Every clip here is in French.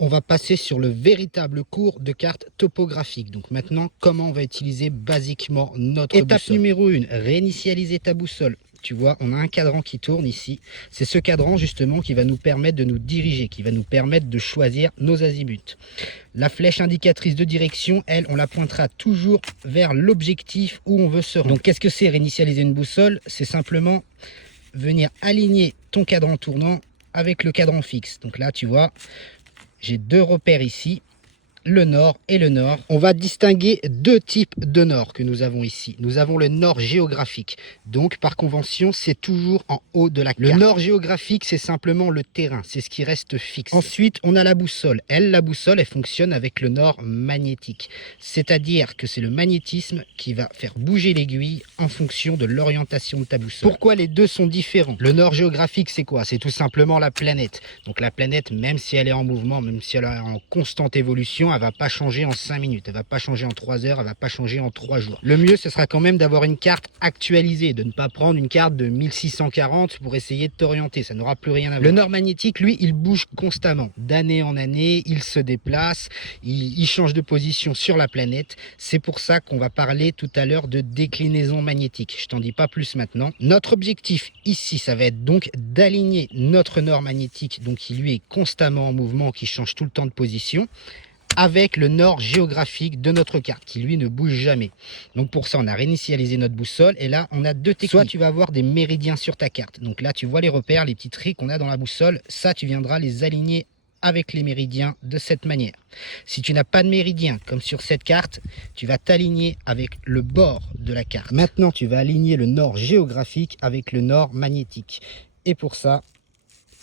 On va passer sur le véritable cours de cartes topographiques. Donc maintenant, comment on va utiliser basiquement notre boussole. Étape numéro 1, réinitialiser ta boussole. Tu vois, on a un cadran qui tourne ici. C'est ce cadran justement qui va nous permettre de nous diriger, qui va nous permettre de choisir nos azimuts. La flèche indicatrice de direction, elle, on la pointera toujours vers l'objectif où on veut se rendre. Donc qu'est-ce que c'est réinitialiser une boussole? C'est simplement venir aligner ton cadran tournant avec le cadran fixe. Donc là, tu vois, j'ai deux repères ici, le nord et le nord. On va distinguer deux types de nord que nous avons ici. Nous avons le nord géographique. Donc, par convention, c'est toujours en haut de la carte. Le nord géographique, c'est simplement le terrain. C'est ce qui reste fixe. Ensuite, on a la boussole. La boussole, elle fonctionne avec le nord magnétique. C'est-à-dire que c'est le magnétisme qui va faire bouger l'aiguille en fonction de l'orientation de ta boussole. Pourquoi les deux sont différents? Le nord géographique, c'est quoi? C'est tout simplement la planète. Donc, la planète, même si elle est en mouvement, même si elle est en constante évolution, elle va pas changer en 5 minutes, elle va pas changer en 3 heures, elle va pas changer en 3 jours. Le mieux, ce sera quand même d'avoir une carte actualisée, de ne pas prendre une carte de 1640 pour essayer de t'orienter, ça n'aura plus rien à voir. Le nord magnétique, lui, il bouge constamment, d'année en année, il se déplace, il change de position sur la planète. C'est pour ça qu'on va parler tout à l'heure de déclinaison magnétique. Je t'en dis pas plus maintenant. Notre objectif ici, ça va être donc d'aligner notre nord magnétique, donc qui lui est constamment en mouvement, qui change tout le temps de position, avec le nord géographique de notre carte, qui lui ne bouge jamais. Donc pour ça, on a réinitialisé notre boussole, et là, on a deux techniques. Soit tu vas avoir des méridiens sur ta carte. Donc là, tu vois les repères, les petits traits qu'on a dans la boussole. Ça, tu viendras les aligner avec les méridiens de cette manière. Si tu n'as pas de méridien, comme sur cette carte, tu vas t'aligner avec le bord de la carte. Maintenant, tu vas aligner le nord géographique avec le nord magnétique. Et pour ça,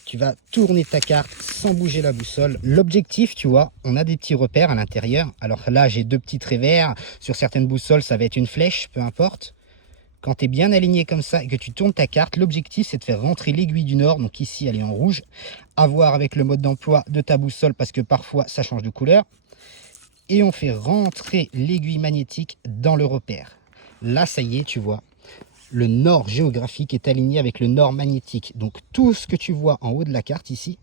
tu vas tourner ta carte sans bouger la boussole. L'objectif, tu vois, on a des petits repères à l'intérieur. Alors là, j'ai deux petits traits verts. Sur certaines boussoles, ça va être une flèche, peu importe. Quand tu es bien aligné comme ça et que tu tournes ta carte, l'objectif, c'est de faire rentrer l'aiguille du nord. Donc ici, elle est en rouge. À voir avec le mode d'emploi de ta boussole parce que parfois, ça change de couleur. Et on fait rentrer l'aiguille magnétique dans le repère. Là, ça y est, tu vois. Le nord géographique est aligné avec le nord magnétique. Donc tout ce que tu vois en haut de la carte ici,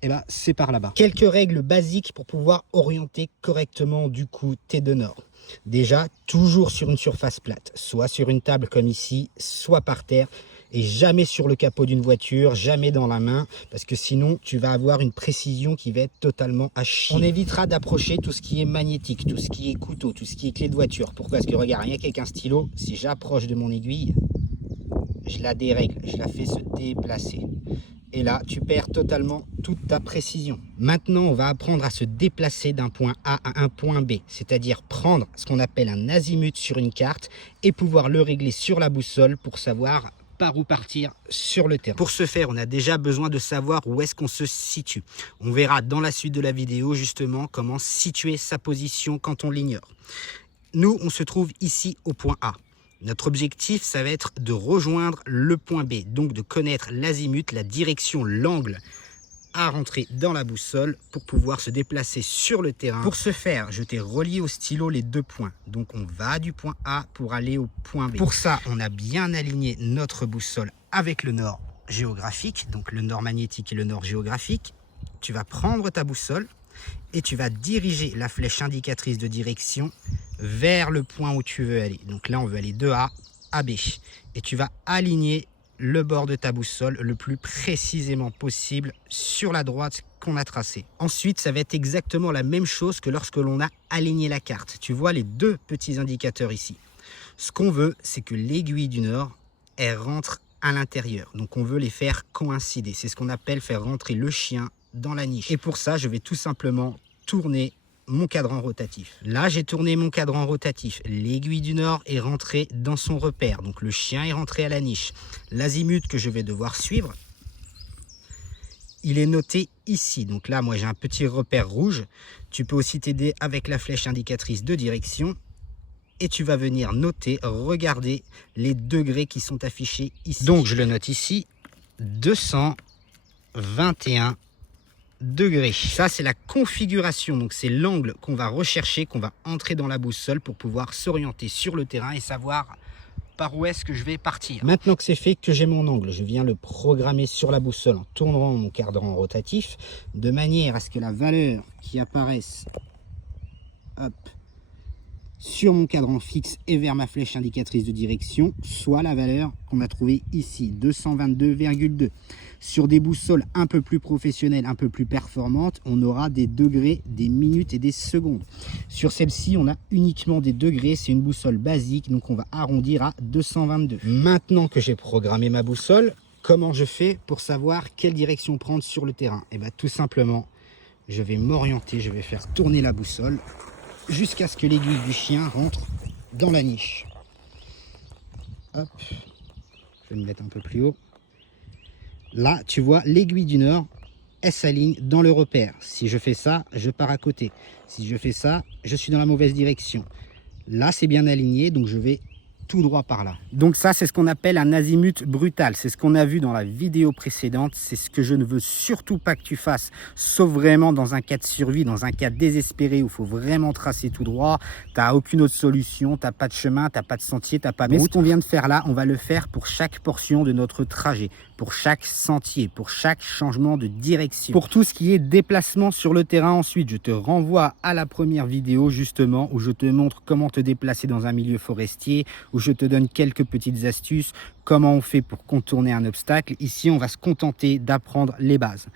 eh ben, c'est par là-bas. Quelques règles basiques pour pouvoir orienter correctement du coup tes deux nords. Déjà, toujours sur une surface plate, soit sur une table comme ici, soit par terre, et jamais sur le capot d'une voiture, jamais dans la main, parce que sinon tu vas avoir une précision qui va être totalement à chier. On évitera d'approcher tout ce qui est magnétique, tout ce qui est couteau, tout ce qui est clé de voiture. Pourquoi? Parce que regarde, rien qu'avec un stylo, si j'approche de mon aiguille, je la dérègle, je la fais se déplacer. Et là, tu perds totalement toute ta précision. Maintenant, on va apprendre à se déplacer d'un point A à un point B, c'est-à-dire prendre ce qu'on appelle un azimut sur une carte et pouvoir le régler sur la boussole pour savoir par où partir sur le terrain. Pour ce faire, on a déjà besoin de savoir où est-ce qu'on se situe. On verra dans la suite de la vidéo justement comment situer sa position quand on l'ignore. Nous, on se trouve ici au point A. Notre objectif, ça va être de rejoindre le point B, donc de connaître l'azimut, la direction, l'angle à rentrer dans la boussole pour pouvoir se déplacer sur le terrain. Pour ce faire, je t'ai relié au stylo les deux points. Donc on va du point A pour aller au point B. Pour ça, on a bien aligné notre boussole avec le nord géographique, donc le nord magnétique et le nord géographique. Tu vas prendre ta boussole et tu vas diriger la flèche indicatrice de direction vers le point où tu veux aller. Donc là, on veut aller de A à B. Et tu vas aligner le bord de ta boussole le plus précisément possible sur la droite qu'on a tracée. Ensuite, ça va être exactement la même chose que lorsque l'on a aligné la carte. Tu vois les deux petits indicateurs ici. Ce qu'on veut, c'est que l'aiguille du nord, elle rentre à l'intérieur. Donc on veut les faire coïncider. C'est ce qu'on appelle faire rentrer le chien dans la niche. Et pour ça, je vais tout simplement tourner mon cadran rotatif. Là, j'ai tourné mon cadran rotatif. L'aiguille du nord est rentrée dans son repère. Donc, le chien est rentré à la niche. L'azimut que je vais devoir suivre, il est noté ici. Donc là, moi, j'ai un petit repère rouge. Tu peux aussi t'aider avec la flèche indicatrice de direction. Et tu vas venir noter, regarder les degrés qui sont affichés ici. Donc, je le note ici, 221 degrés. Ça, c'est la configuration, donc c'est l'angle qu'on va rechercher, qu'on va entrer dans la boussole pour pouvoir s'orienter sur le terrain et savoir par où est-ce que je vais partir. Maintenant que c'est fait, que j'ai mon angle, je viens le programmer sur la boussole en tournant mon cadran rotatif, de manière à ce que la valeur qui apparaisse, hop, sur mon cadran fixe et vers ma flèche indicatrice de direction, soit la valeur qu'on a trouvée ici, 222,2. Sur des boussoles un peu plus professionnelles, un peu plus performantes, on aura des degrés, des minutes et des secondes. Sur celle-ci, on a uniquement des degrés, c'est une boussole basique, donc on va arrondir à 222. Maintenant que j'ai programmé ma boussole, comment je fais pour savoir quelle direction prendre sur le terrain? Et bien tout simplement, je vais m'orienter, je vais faire tourner la boussole jusqu'à ce que l'aiguille du chien rentre dans la niche. Hop, je vais me mettre un peu plus haut. Là, tu vois, l'aiguille du nord, elle s'aligne dans le repère. Si je fais ça, je pars à côté. Si je fais ça, je suis dans la mauvaise direction. Là, c'est bien aligné, donc je vais tout droit par là. Donc ça, c'est ce qu'on appelle un azimut brutal. C'est ce qu'on a vu dans la vidéo précédente. C'est ce que je ne veux surtout pas que tu fasses, sauf vraiment dans un cas de survie, dans un cas désespéré où il faut vraiment tracer tout droit. Tu n'as aucune autre solution, tu n'as pas de chemin, tu n'as pas de sentier, tu n'as pas de route. Mais ce qu'on vient de faire là, on va le faire pour chaque portion de notre trajet, pour chaque sentier, pour chaque changement de direction. Pour tout ce qui est déplacement sur le terrain ensuite, je te renvoie à la première vidéo justement où je te montre comment te déplacer dans un milieu forestier, où je te donne quelques petites astuces, comment on fait pour contourner un obstacle. Ici, on va se contenter d'apprendre les bases.